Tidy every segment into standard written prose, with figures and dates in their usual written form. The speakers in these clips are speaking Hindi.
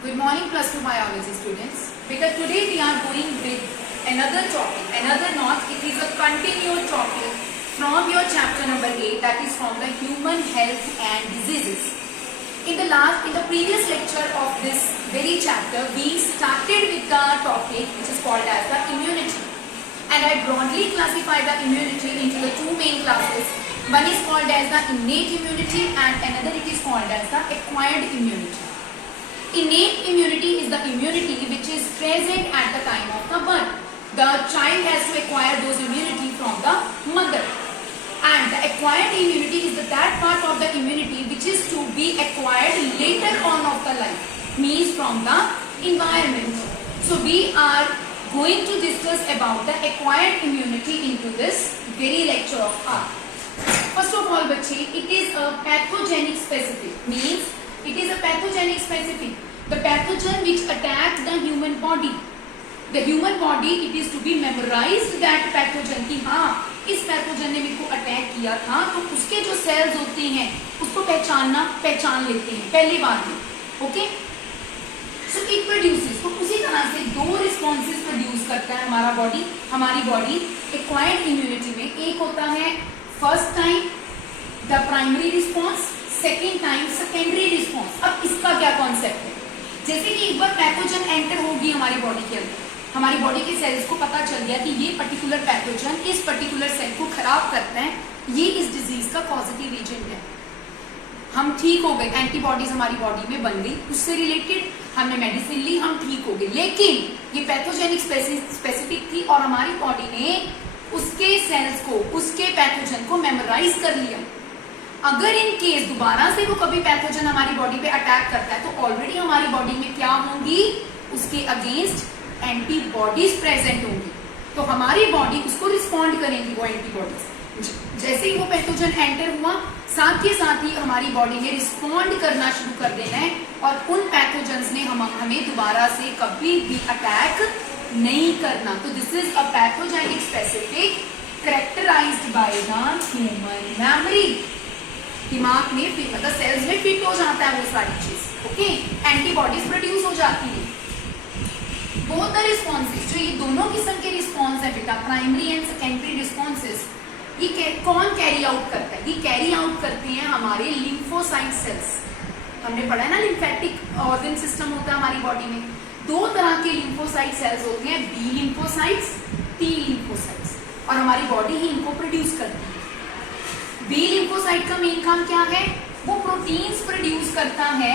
Good morning plus 2 biology students. Because today we are going with another topic, it is a continued topic from your chapter number 8, that is from the human health and diseases. In the previous lecture of this very chapter, we started with the topic which is called as the immunity. And I broadly classify the immunity into the two main classes. One is called as the innate immunity and another it is called as the acquired immunity. Innate immunity is the immunity which is present at the time of the birth. The child has to acquire those immunity from the mother. And the acquired immunity is that part of the immunity which is to be acquired later on of the life, means from the environment. So we are going to discuss about the acquired immunity into this very lecture of ours. First of all, बच्चे, it is a pathogenic specific, means it is a pathogenic specific, the pathogen which attack the human body. The human body, it is to be memorized that pathogen कि हाँ इस पैथोजन ने मेरे को अटैक किया था, तो उसके जो सेल्स होते हैं उसको पहचान लेते हैं पहली बार में. ओके, सो इट प्रोड्यूसेस, तो उसी तरह से दो रिस्पॉन्सेस प्रोड्यूस करता है हमारी बॉडी एक्वायर्ड इम्यूनिटी में. एक होता है first time the primary response, second time secondary response. अब इसका क्या कॉन्सेप्ट है? जैसे कि एक बार पैथोजन एंटर होगी हमारी बॉडी के अंदर, हमारी बॉडी के सेल्स को पता चल गया कि ये पर्टिकुलर पैथोजन इस पर्टिकुलर सेल को खराब करता है, ये इस डिजीज का पॉजिटिव एजेंट है. हम ठीक हो गए, एंटीबॉडीज हमारी बॉडी में बन गई, उससे रिलेटेड हमने मेडिसिन ली, हम ठीक हो गए. लेकिन ये पैथोजेनिक स्पेसिफिक थी और हमारी बॉडी ने उसके सेल्स को, उसके पैथोजन को मेमोराइज कर लिया. अगर इन केस दोबारा से वो कभी पैथोजन हमारी बॉडी पे अटैक करता है तो ऑलरेडी हमारी बॉडी में क्या होंगी, उसके अगेंस्ट एंटीबॉडीज प्रेजेंट होंगी. तो हमारी बॉडी उसको रिस्पॉन्ड करेगी, वो एंटीबॉडीज. जैसे ही वो पैथोजन एंटर हुआ, साथ ही हमारी बॉडी ने रिस्पॉन्ड करना शुरू कर देना है और उन पैथोजन्स ने हमें दोबारा से कभी भी अटैक नहीं करना. तो this is a pathogenic specific characterized by the human memory. दिमाग में मतलब सेल्स में फिट हो जाता है वो सारी चीज. ओके, एंटीबॉडीज प्रोड्यूस हो जाती है. बोथ द रिस्पॉन्सेज, जो ये दोनों किस्म के रिस्पॉन्स है बेटा, प्राइमरी एंड सेकेंडरी रिस्पॉन्सेज, ये कौन कैरी आउट करता है? ये कैरी आउट करते हैं हमारे लिम्फोसाइट सेल्स. हमने पढ़ा है ना, लिम्फेटिक ऑर्गन सिस्टम होता है हमारी बॉडी में. दो तरह के लिम्फोसाइट सेल्स होते हैं, बी लिम्फोसाइट्स, टी लिम्फोसाइट्स, और हमारी बॉडी ही इनको प्रोड्यूस करती है. बी लिम्फोसाइट का मेन काम क्या है? वो प्रोटीन्स प्रोड्यूस करता है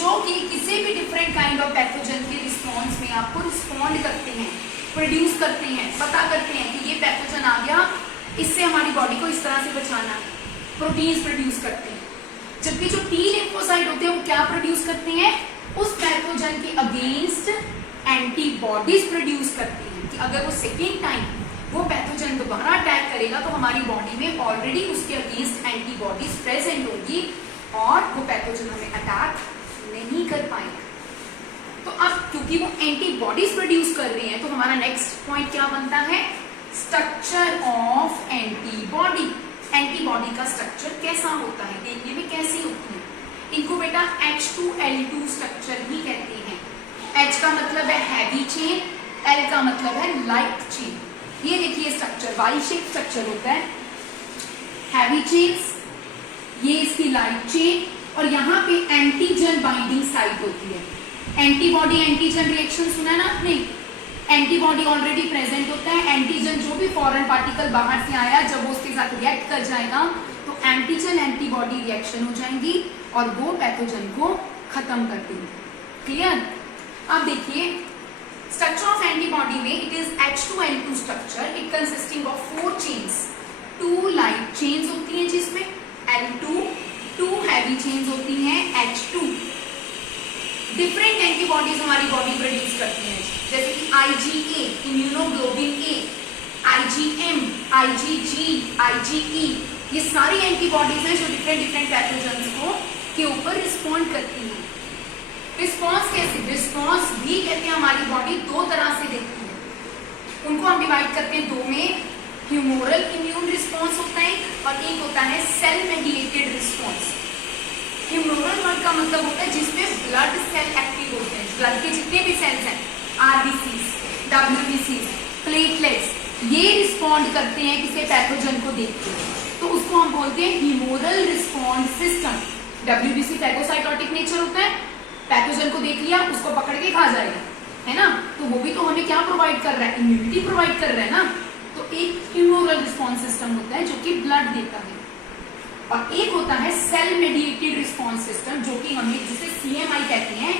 जो कि किसी भी डिफरेंट काइंड ऑफ पैथोजन के रिस्पॉन्स में आपको रिस्पॉन्ड करते हैं, प्रोड्यूस करते हैं, पता करते हैं कि ये पैथोजन आ गया, इससे हमारी बॉडी को इस तरह से बचाना है. प्रोटीन्स प्रोड्यूस करते हैं. जबकि जो टी लिम्फोसाइट होते हैं वो क्या प्रोड्यूस करते हैं? उस पैथोजन के अगेंस्ट एंटीबॉडीज प्रोड्यूस करते हैं कि अगर वो सेकेंड टाइम वो पैथोजन दोबारा अटैक करेगा तो हमारी बॉडी में ऑलरेडी उसके अगेंस्ट एंटीबॉडीज प्रेजेंट होगी और वो पैथोजन हमें अटैक नहीं कर पाएगा. तो अब क्योंकि वो एंटीबॉडीज प्रोड्यूस कर रहे हैं तो हमारा नेक्स्ट पॉइंट क्या बनता है? Structure of antibody. एंटीबॉडी का स्ट्रक्चर कैसा होता है, देखने में कैसी होती है? इनको बेटा H2L2 स्ट्रक्चर भी कहते हैं. H का मतलब है हैवी चेन, L का मतलब है लाइट चेन. ये देखिए स्ट्रक्चर वाई शेप स्ट्रक्चर होता है, हैवी चेन्स, ये इसकी लाइट चेन, और यहाँ पे एंटीजन बाइंडिंग साइट होती है. एंटीबॉडी एंटीजन रिएक्शन सुना ना आपने? एंटीबॉडी ऑलरेडी प्रेजेंट होता है, एंटीजन जो भी फॉरेन पार्टिकल बाहर से आया जब वो उसके साथ रिएक्ट कर जाएगा तो एंटीजन एंटीबॉडी रिएक्शन हो जाएंगी और वो पैथोजन को खत्म कर देंगे. क्लियर? अब देखिए स्ट्रक्चर ऑफ एंटीबॉडी में it is H2L2 structure. It consisting of 4 chains. 2 light chains होती हैं जिसमें L2, 2 हैवी चेन्स होती हैं H2. डिफरेंट एंटीबॉडीज हमारी बॉडी प्रोड्यूस करती हैं, जैसे कि IgA, immunoglobulin A, IgM, IgG, IgE, ये सारी एंटीबॉडीज हैं जो डिफरेंट पैथोजन्स को के ऊपर रिस्पॉन्ड करती हैं. रिस्पॉन्स कैसे? रिस्पॉन्स भी कहते हैं हमारी बॉडी दो तरह से देखती है. उनको हम डिवाइड करते हैं दो में. ह्यूमोरल इम्यून रिस्पॉन्स होता है और एक होता है cell mediated response. Humoral word का मतलब होता है जिसमें ब्लड सेल एक्टिव होते हैं, जितने भी सेल्स हैं, आरबीसीज, डब्ल्यूबीसीज, प्लेटलेट्स, ये रिस्पॉन्ड करते हैं किसी पैथोजन को देख के, तो उसको हम बोलते हैं humoral response system. WBC phagocytotic nature होता है, पैथोजन को देख लिया, उसको पकड़ के खा जाएगा, है ना, तो वो भी तो हमें क्या प्रोवाइड कर रहा है, इम्यूनिटी प्रोवाइड कर रहा है ना। तो एक ह्यूमोरल रिस्पॉन्स सिस्टम होता है जो कि ब्लड देता है, और एक होता है सेल मेडिएटेड रिस्पॉन्स सिस्टम, जो कि हमें जिसे सीएमआई कहते हैं,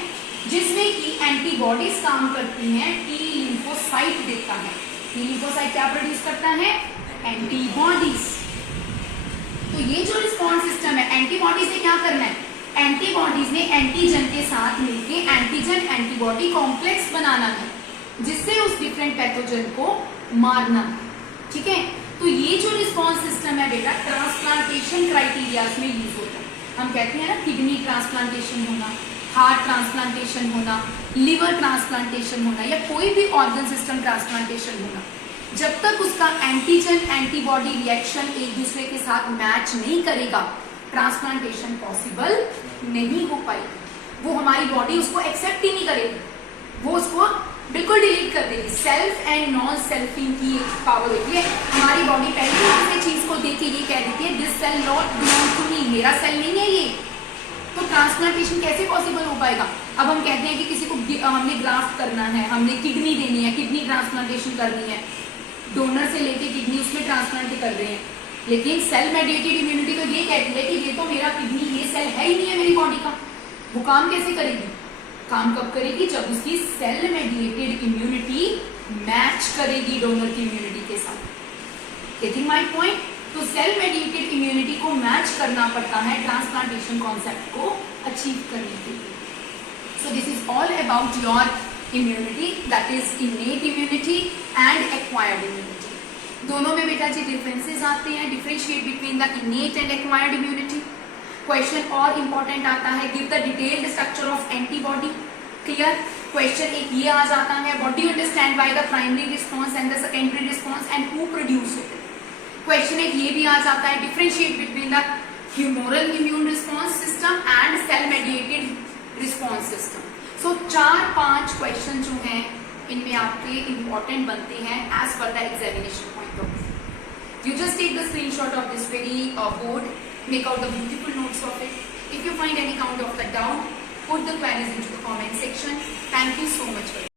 जिसमें कि एंटीबॉडीज काम करती हैं, टी लिम्फोसाइट देता है। टी लिम्फोसाइट क्या प्रोड्यूस करता है, एंटीबॉडीज। तो ये जो रिस्पॉन्स सिस्टम है, एंटीबॉडीज ने क्या करना है, एंटीबॉडीज ने एंटीजन के साथ मिलकर एंटीजन एंटीबॉडी कॉम्प्लेक्स बनाना है, जिससे उस डिफरेंट पैथोजन को मारना है, ठीक है। तो ये जो रिस्पॉन्स सिस्टम है बेटा, ट्रांसप्लांटेशन क्राइटेरिया में यूज होता है। हम कहते हैं ना, किडनी ट्रांसप्लांटेशन होना, हार्ट ट्रांसप्लांटेशन होना, लिवर ट्रांसप्लांटेशन होना, या कोई भी ऑर्गन सिस्टम ट्रांसप्लांटेशन होना, जब तक उसका एंटीजन एंटीबॉडी रिएक्शन एक दूसरे के साथ मैच नहीं करेगा, ट्रांसप्लांटेशन पॉसिबल नहीं हो पाएगी। वो हमारी बॉडी उसको एक्सेप्ट ही नहीं करेगी, वो उसको बिल्कुल डिलीट कर देगी। सेल्फ एंड नॉन सेल्फिंग की पावर होती है। हमारी बॉडी पहले किसी चीज को देख के ये कह देती है, this cell not belong to me, मेरा सेल नहीं है ये। तो ट्रांसप्लांटेशन कैसे पॉसिबल हो पाएगा। अब हम कहते हैं कि किसी को हमने ग्राफ्ट करना है, हमने किडनी देनी है, किडनी ट्रांसप्लांटेशन करनी है, डोनर से लेके किडनी उसमें ट्रांसप्लांट कर रहे हैं, लेकिन सेल मेडिएटेड इम्यूनिटी तो ये कहती है कि ये तो मेरा किडनी, ये सेल है ही नहीं है मेरी बॉडी का। वो काम कैसे करेगी, काम कब करेगी, जब उसकी सेल मेडिएटेड इम्यूनिटी मैच करेगी डोनर की इम्यूनिटी के साथ। Getting my point. तो सेल मेडिएटेड इम्यूनिटी को मैच करना पड़ता है ट्रांसप्लांटेशन कॉन्सेप्ट को अचीव करने के लिए। So this is all about your immunity, that is innate immunity and acquired immunity. दोनों में बेटा जी डिफरेंसेस आते हैं, differentiate between the innate and acquired immunity। Question और इंपॉर्टेंट आता है, give the detailed structure of antibody. Clear. Question एक ये आ जाता है, what do you understand by the primary response and the secondary response and who produce it. Question एक ये भी आ जाता है, differentiate between the humoral immune response system and cell mediated response system. So 4-5 question जो हैं इनमें आपके इंपॉर्टेंट बनते हैं as per the examination point of view. You just take the screenshot of this very board, make out the beautiful notes of it. If you find any kind of the doubt, put the queries into the comment section. Thank you so much.